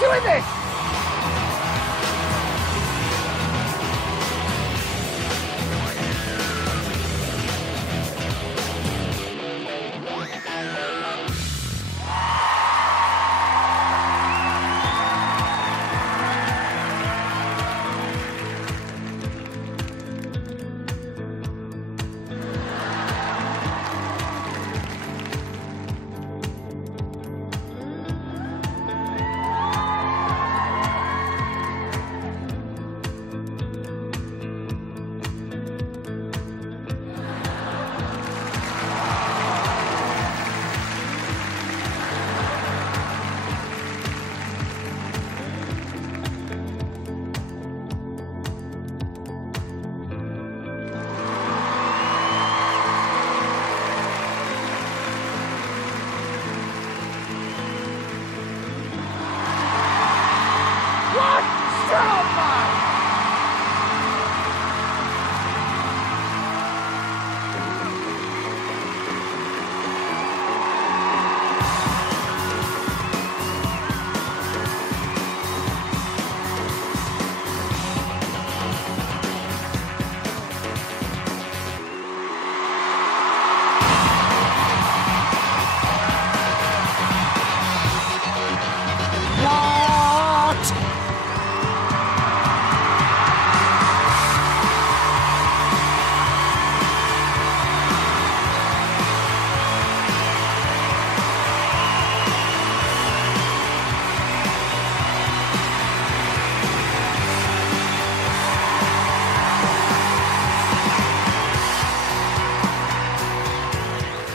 doing this! What? Strongman!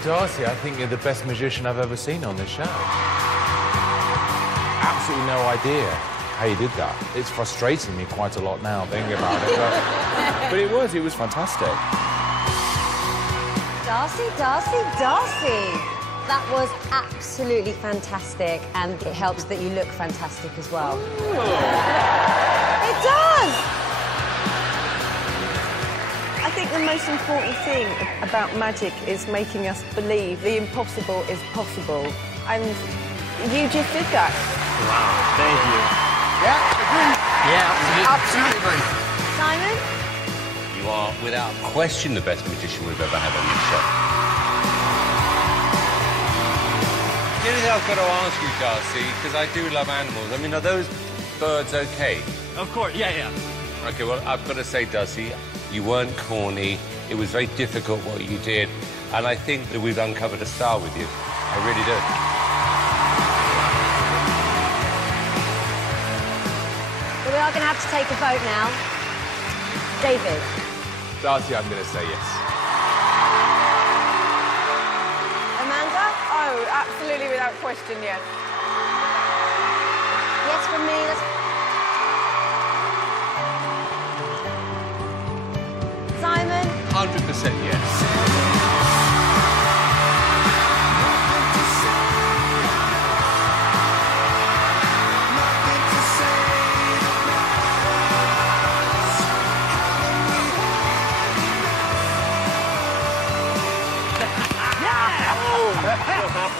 Darcy, I think you're the best magician I've ever seen on this show. Absolutely no idea how you did that. It's frustrating me quite a lot now, thinking about it. But it was fantastic. Darcy, Darcy, Darcy! That was absolutely fantastic, and it helps that you look fantastic as well. Ooh. It does! I think the most important thing about magic is making us believe the impossible is possible. And you just did that. Wow, thank you. Yeah, agree. Yeah, Absolutely agree. Simon? You are, without question, the best magician we've ever had on this show. The only thing I've got to ask you, Darcy, because I do love animals, I mean, are those birds okay? Of course, yeah. OK, well, I've got to say, Darcy, you weren't corny. It was very difficult what you did. And I think that we've uncovered a star with you. I really do. Well, we are going to have to take a vote now. David? Darcy, I'm going to say yes. Amanda? Oh, absolutely without question, yes. Yes from me. That's... Simon? 100% yes.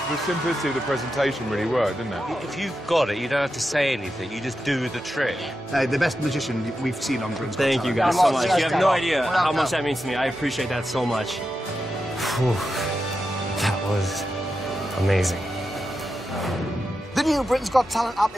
The simplicity of the presentation really worked, didn't it? If you've got it, you don't have to say anything. You just do the trick. The best magician we've seen on Britain's Got Thank you Talent. guys so much. You have no idea how much that means to me. I appreciate that so much. Whew. That was amazing. The new Britain's Got Talent app